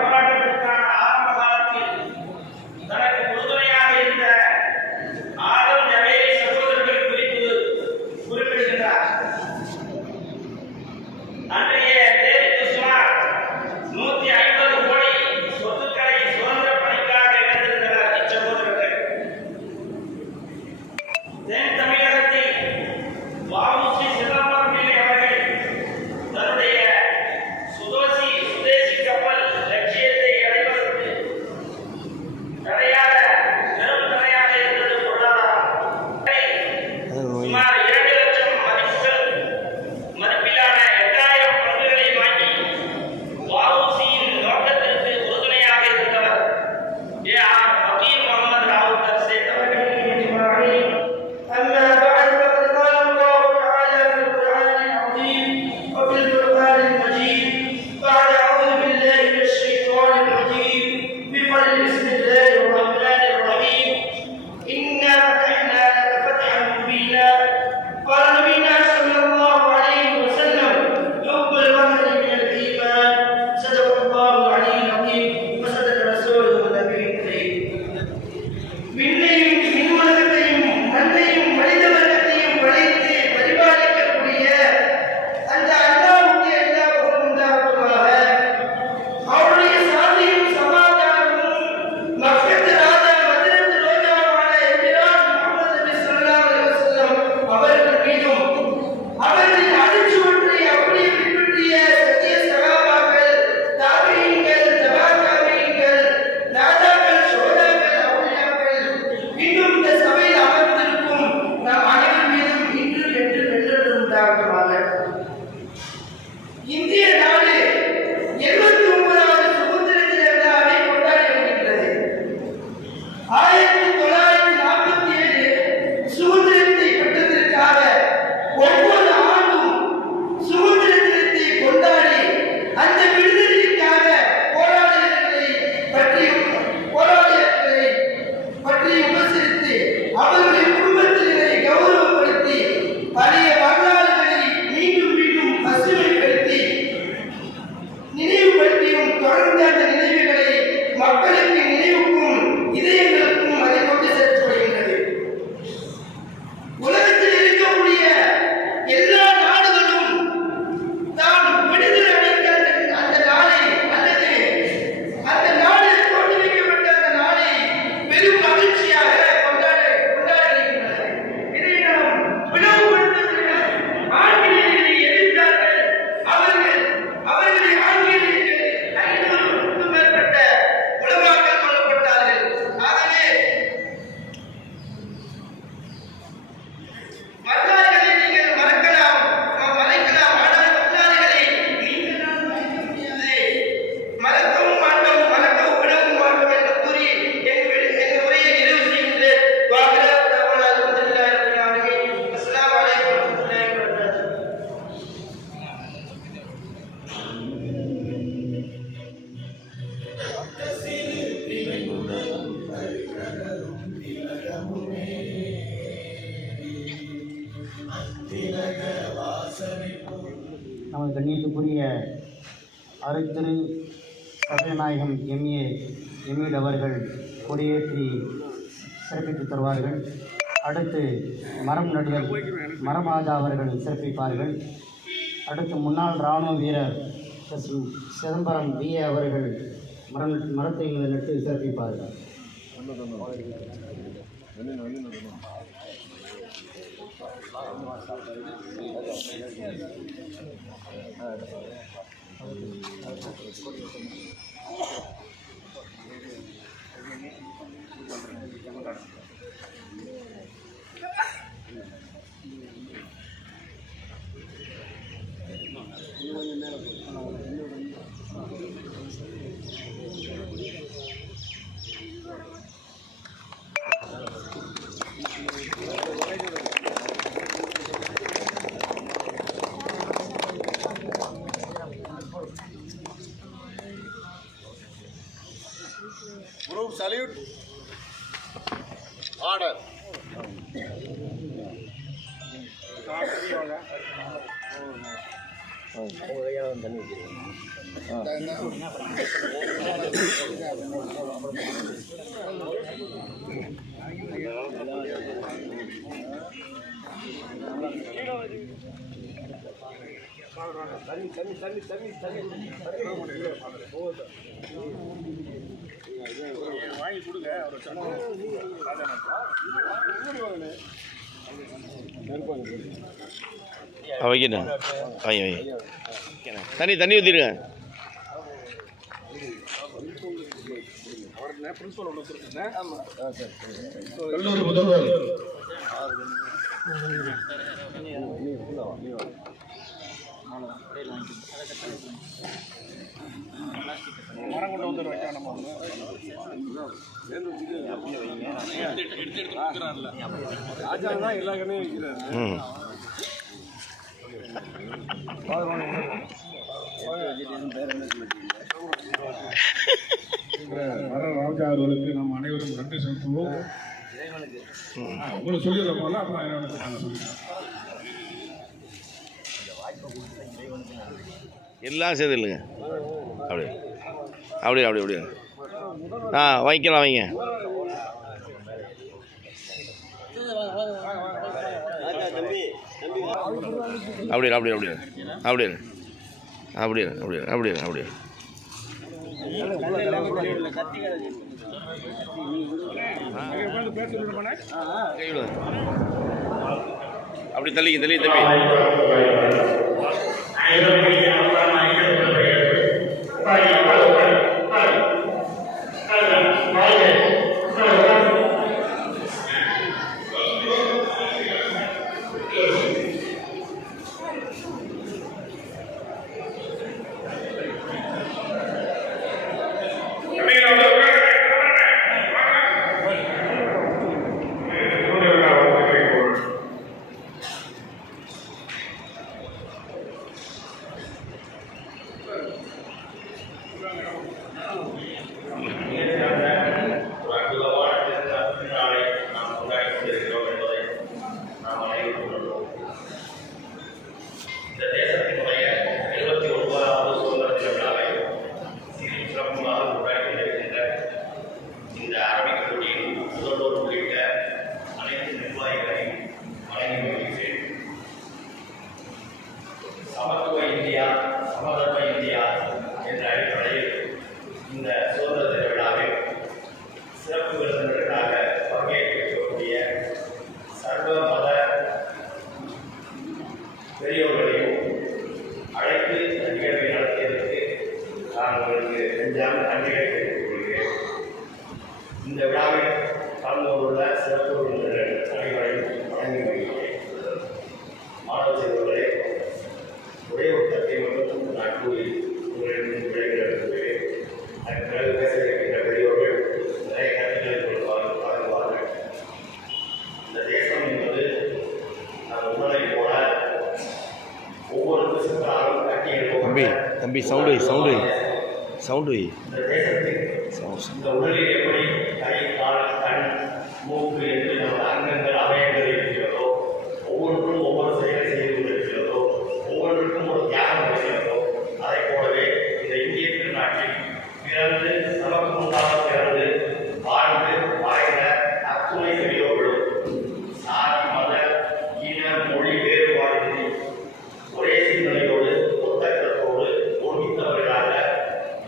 போராட்டத்திற்கான ஆரம்ப காலத்தில் தனக்கு உறுதுணையாக இருந்த ஆதம் ஜவேரி சகோதரர்கள் குறித்து குறிப்பிடுகின்றார். அன்றைய தேதிக்கு சுமார் 150 கோடி சொத்துக்களை சுதந்திர பணிக்காக இழந்திருந்தனர் இச்சகோதரர்கள். தென் தமிழகத்தில் வ.உ.சி. சிதம்பரம் பிள்ளை அவர்கள் தன்னுடைய சுதேசி கப்பல் லட்சியத்தை அடைவதற்கு தடையாக பெரும் தடையாக இருந்தது பொருளாதாரம். சுமார் 2 லட்சம் மதிப்பிலான 8000 பங்குகளை வாங்கி வ.உ.சி.யின் நோக்கத்திற்கு உறுதுணையாக இருந்தவர் ஏ.ஆர். ஃபகீர் முகமது ராவ் தர்சேத் அவர்கள். இந்திய நாடு 79வது சுதந்திர தின விழாவை கொண்டாடி வருகின்றது. 1947 சுதந்திரத்தை பெற்றதற்காக ஒவ்வொரு ஆண்டும் சுதந்திர தினத்தை கொண்டாடி அந்த விடுதலைக்காக போராளிகளை பற்றி உபசரித்து அவர்களுடைய குடும்பத்தினரை கௌரவப்படுத்தி பழைய வரலாறுகளை மீண்டும் மீண்டும் பசுமைப்படுத்தி நினைவுபடுத்தியும் தொடர்ந்து அந்த நினைவுகளை மக்களுக்கு நினைவுக்கும் இதயங்களுக்கும் அதை கொண்டு சேர்க்கப்படுகின்றது. உலகத்தில் இருக்கக்கூடிய எல்லா நாடுகளும் தான் விடுதலை அடைந்த அந்த நாளை அல்லது அந்த நாடு தோற்றுவிக்கப்பட்ட அந்த நாளை பெரும் மகிழ்ச்சியாக கொண்டாடுகின்றன. இதை நாம் பிளவுபடுத்துகின்றனர். ஆங்கிலேயர்களை எதிர்த்தார்கள். அவர்களை ஆங்கிலேயர்கள் 500க்கும் மேற்பட்ட உலமாக்கள் கொல்லப்பட்டார்கள். ஆகவே வரலாறுகளை நீங்கள் மறைக்கலாம், ஆனால் வரலாறுகளை நீங்கள் நான் மறைக்க முடியாது. மறக்கவும் மாட்டோம், மறக்கவும் விடவும் மாட்டோம் என்று கூறி என் உரையை நிறைவு செய்கின்றேன். அஸ்ஸலாமு அலைக்கும் வரஹ்மத்துல்லாஹி வபரகாத்துஹு. நமது கண்ணியத்துக்குரிய அருட்திரு சபைநாயகம் எம்ஏட் அவர்கள் கொடியேற்றி சிறப்பித்து தருவார்கள். அடுத்து மரம் நடுதல் மரமாஜா அவர்கள் சிறப்பிப்பார்கள். அடுத்து முன்னாள் இராணுவ வீரர் சிதம்பரம் பிஏ அவர்கள் மரத்தை நட்டு சிறப்பிப்பார்கள். வாங்கி கொடுங்க. வைக்கணும் வாங்கி வாங்கி தண்ணி தண்ணி ஊற்றிடுங்க. கல்லூரி முதல்வர் மரம் கொண்டு வந்து வைக்க நம்ம ராஜா தான் எல்லா கண்ணையும் வைக்கிறாரு. வர ராஜா அவர்களுக்கு நாம் அனைவரும் நன்றி செலுத்துவோம். உங்களுக்கு சொல்லிடுற போல அப்புறம் இறைவனுக்கு நாங்கள் சொல்லிடுறோம். எல்லாம் சேர்ந்து இல்லைங்க. அப்படி அப்படி அப்படி அப்படி வாங்கிக்கலாம் வைங்க. அப்படி அப்படி அப்படி அப்படி அப்படி அப்படி அப்படி அப்படி அப்படி தள்ளி தள்ளி தம்பி. சமத்துவ இந்தியா, சமதர்ம இந்தியா என்ற அடிப்படையில் இந்த சுதந்திர தின விழாவில் சிறப்பு விருந்தினர்களாக பங்கேற்கக்கூடிய சர்வ மத பெரியோர்களையும் அழைத்து நிகழ்வை நடத்தியதற்கு நான் உங்களுக்கு நெஞ்சார்ந்த நன்றிகளை தெரிவித்துக் கொள்கிறேன். இந்த விழாவில் கலந்து கொண்டுள்ள சிறப்பு விருந்தினர்கள் அனைவரையும் வழங்கி வருகிறேன். மாணவ செல்வர்களே, ஒரே ஒரு கருத்தை மட்டும் நான் கூறி உங்களிடம் விடைபெற விரும்புகிறேன். அதன் பிறகு பேச இருக்கின்ற பெரியோர்கள் நிறைய கருத்துக்களை வழங்குவார்கள். இந்த தேசம் என்பது நம் உடலை போல ஒவ்வொரு திசுக்களாலும் கட்டி தம்பி தம்பி சவுண்டு சவுண்டு சவுண்டு. இந்த தேசத்தின் இந்த உடலில் எப்படி கை, கால், கண், மூக்கு என்று நமது அங்கங்கள் அவயங்கள் இருக்கிறதோ, ஒவ்வொன்றும் ஒவ்வொரு செயலை செய்து கொண்டிருக்கிறதோ, ஒவ்வொன்றுக்கும் ஒரு தியாகம் இருக்கிறதோ, அதை போலவே இந்த இந்திய திருநாட்டில் பிறந்து நமக்கு முன்பாக பிறந்து வாழ்ந்து வாழ்ந்த அத்துணை பெரியோர்களும் சாதி, மத, இன, மொழி வேறுபாடின்றி ஒரே சிந்தனையோடு ஒத்த கருத்தோடு ஒருமித்தவர்களாக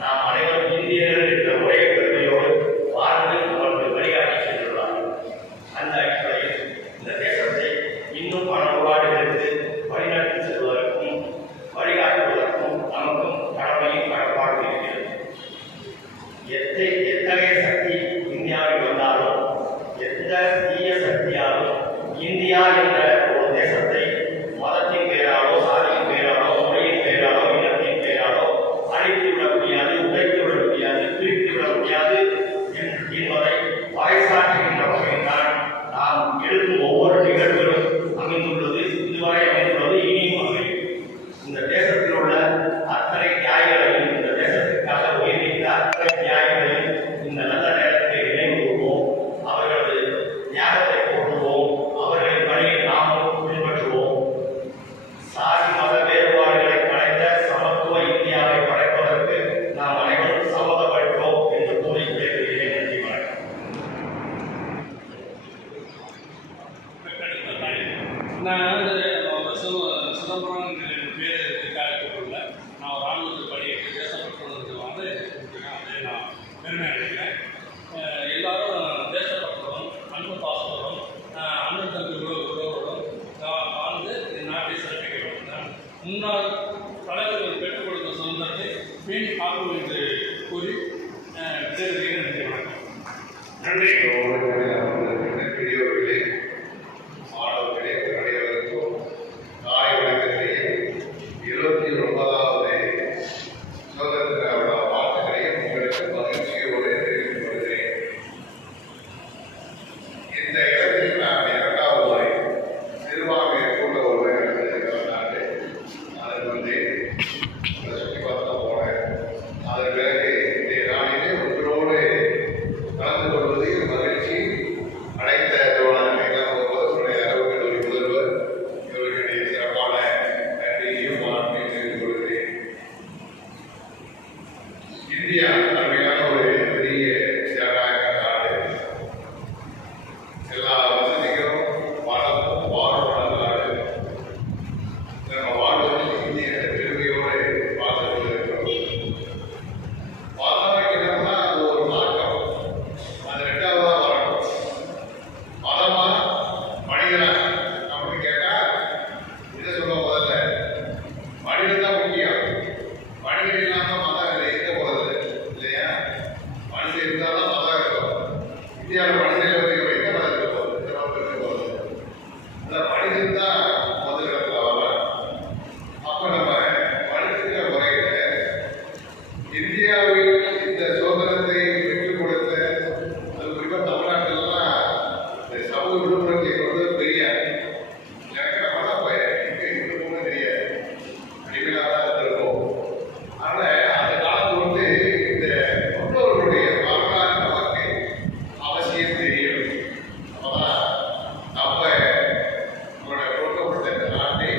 நாம் அனைவரும் இந்தியர்கள் என்ற ஒரே பெருமையோடு வாழ்ந்து அவர்கள் வழிகாட்டி சென்றுள்ளார்கள். அந்த அடிப்படையில் இந்த தேசத்தை இன்னும் பல நூறாண்டுகளுக்கு வழிநடத்தி செல்வதற்கும் வழிகாட்டுவதற்கும் நமக்கும் கடமையும் கடப்பாடும் இருக்கிறது. எத்தகைய சக்தி இந்தியாவில் வந்தாலும், எந்த தீய சக்தியாலும் இந்தியா என்ற ஒரு தேசத்தை மதத்தின் பெயராலோ, சாதியின் பெயராலோ, மொழியின் பெயராலோ, இனத்தின் பெயராலோ அழித்து விட முடியாது, உடைத்து விட முடியாது, பிரித்து விட முடியாது என்பதை வாய்சாற்றுகின்ற வகையில் தான் நாம் எழுதும் ஒவ்வொரு நிகழ்வுகளும் அமைந்துள்ளது. இதுவரை அமைந்துள்ளது, இனியும் அமையும். இந்த தேசத்தில் உள்ள அத்தனை தியாகிகளையும், இந்த தேசத்திற்காக உயிரிழந்த அத்தனை தியாகிகளையும் இந்த நல்ல நேரத்தை நினைவு கூறுவோம். அவர்களது தியாகத்தை போற்றுவோம். அவர்களின் பணியை நாமும் பின்பற்றுவோம். சாதி மத வேறுபாடுகளை கலைத்து நான் வந்து சிதம்பரம் பேர் அழைக்கப்படல. நான் ஒரு ராணுவத்தில் பணியிட்டு தேசப்பற்றது வந்து அதே நான் பெருமை அடைக்கிறேன். எல்லாரும் தேசப்பற்றதும் அன்பு பாசத்துடன் அண்ணன் தம்பி உறவுடன் வாழ்ந்து நாட்டை சிறப்பிக்கிறோம். முன்னாள் தலைவர்கள் பெற்றுக் கொடுத்த சுதந்திரத்தை மீண்டும் காக்கும் என்று கூறி நன்றி வணக்கம். நன்றி. பெரியவர்களே, மாணவர்களே, அனைவருக்கும் காலை வணக்கத்தையும் 29வது சுதந்திர விழா வாழ்த்துக்களையும் உங்களுக்கு மகிழ்ச்சியோடு தெரிவித்துக் கொள்கிறேன். இந்த இடத்தில் நான் 2வது முறை சிறுபான்மை கூட்ட ஒருவர் நடந்திருக்கிறார்கள். அதில் வந்து சுற்றி பார்த்து போனேன். அதன் பிறகு இந்த நாளிலே உங்களோடு கலந்து கொள்வதில் மகிழ்ச்சி அடைத்த தோழர்கள் ஒருவருடைய அரபு கல்லூரி முதல்வர் இவர்களுடைய சிறப்பான நன்றியையும் வாழ்க்கையும் தெரிவித்துக் கொள்கிறேன். இந்தியா அருமையான ஒரு பெரிய ஜனநாயக நாடு. எல்லா வசதிகளும் வளமும் வாழ்வான நாடு. நம்ம வாழ்வதில் இந்திய பெருமையோடு வாழ்ந்து கொண்டிருக்கிறோம். பார்த்தோம்னா அது ஒரு மாற்றம். அது 2வதா வரணும். மதமா மனிதனா அப்படின்னு கேட்டா இதை சொல்ல முதல்ல மனிதன் தான் முக்கியம். மனிதன் இல்லாம மதம் இருக்க போறது இல்லையா? மனிதன் இருந்தால்தான் மதம் இருக்கும். இந்தியாவில் மனிதனை வைக்க மதம் இருக்கும். இருக்க போறது அந்த மனிதன் தான் முதல் இடத்துல வரலாம். அப்ப நம்ம மனிதன முறையில இந்தியாவில் இந்த சுதந்திரத்தை பெற்றுக் கொடுத்த அது குறிப்பாக தமிழ்நாட்டிலாம் இந்த சமூக விடுமுறையை கொண்டு பெரிய எனக்கு நம்ம இன்னும் தெரியாது அடிமையாக தான் இருந்திருக்கும். அதனால அந்த காலத்து வந்து இந்த முன்னோர்களுடைய வரலாறு நமக்கு அவசியம் தெரியும். அப்பதான் நம்மளோட கொடுக்கப்பட்ட இந்த நாட்டை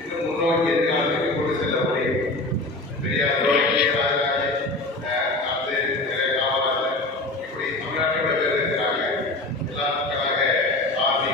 இன்னும் முன்னோக்கி எதிர்காலத்துக்கு கொண்டு செல்ல முடியும். பெரியார் இப்படி தமிழ்நாட்டோட பேர் இருக்கிறாங்க. எல்லாத்துக்காக காந்தி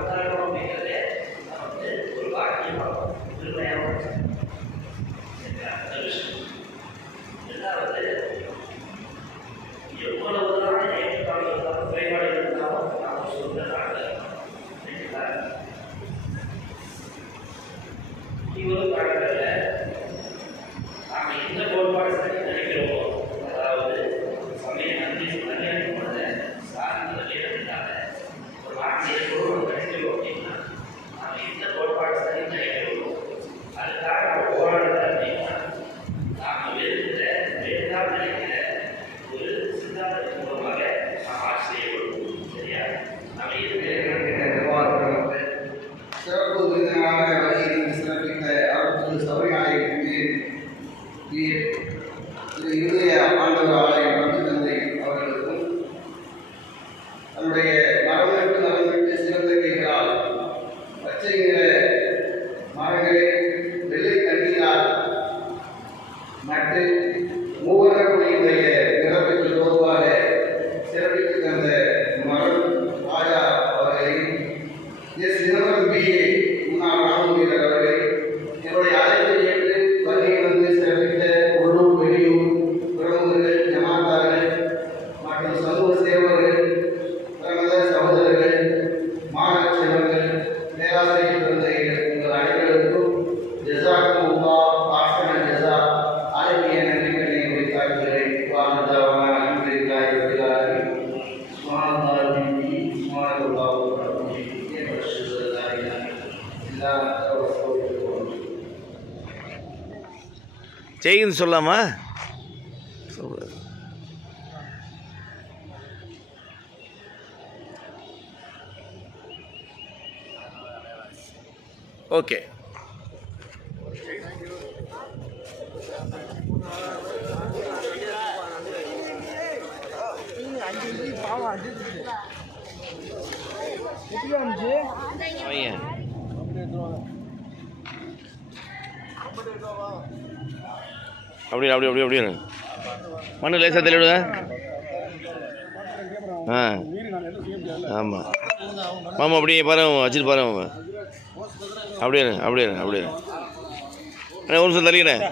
உதாரணம் அப்படிங்கிறதே நமக்கு ஒரு பாக்கியமாகும், பெருமையாகும். அந்த விஷயம் ரெண்டாவது, எவ்வளவுதான் ஏற்றத்தாழ்வுகள் குறைபாடுகள் இருந்தாலும் நாம் சொந்த நாட்டில் இவரும் காலத்தில் நாம் எந்த கோட்பாடு சரி நினைக்கிறோமோ, அதாவது சமய நன்றி நல்ல சார்ந்ததில் இருந்தால ஒரு நாட்டில் எப்போதும் நினைக்கிறோம் அப்படின்னா நாம் எந்த கோட்பாடு சரி நினைக்கிறோமோ அதுக்காக நம்ம போராடுறது அப்படின்னா நாம் வெறுக்கிற வேண்டாம் நினைக்கிற ஒரு சித்தாந்தத்தின் மூலமாக நாம் ஆட்சி செய்யப்படுவோம். சரியா? நம்ம இருக்கிற நிர்வாகத்தில் சிறப்பு விருந்தினராக வருகையில் சிறப்பித்த அருள் சபைநாயகருக்கு திரு இருதய ஆண்டவர் ஆலயம் பங்கு தந்தை அவர்களுக்கும் தன்னுடைய மரபெட்டு நலன்பெற்று சிறந்த கைகளால் பச்சை நிற மரங்களை வெள்ளை தண்ணீரால் நட்டு மூவர கொடியுடைய நிறப்பெற்று பொதுவாக சிறப்பித்து தந்த மரம் ராஜா அவர்களை சிதம்பரம் பிஏ முன்னாள் ராணுவ வீரர் அவர்களை என்னுடைய அழைப்பை ஏற்று வருகை வந்து சிறப்பித்த உள்ளூர் வெளியூர் பிரமுகர்கள், ஜமாத்தார்கள் மற்றும் சமூக சேவர்கள், பிரமத சகோதரர்கள், மாணவ செல்வங்கள், பேராசிரியர் பிறந்தவர்கள் உங்கள் அனைவருக்கும் ஜஸாக்குமுல்லா அஹ்சனல் ஜஸா ஆலமிய நன்றிகளை உரித்தாக்குகிறேன். வாழ்ந்தாவான அல்ஹம்துலில்லாஹி ரப்பில் ஆலமீன். சுப்ஹானல்லாஹி சுப்ஹானல்லாஹு ஜெயின்னு சொல்லாமா? ஓகே. அப்படி மண்ணு லேசாக தெளிவிடுங்க. ஆமாம் மாமா அப்படியே பாருங்க, வச்சுட்டு பாருங்க. அப்படியே ஒரு நிமிஷம் தள்ளிக்கிறேன்.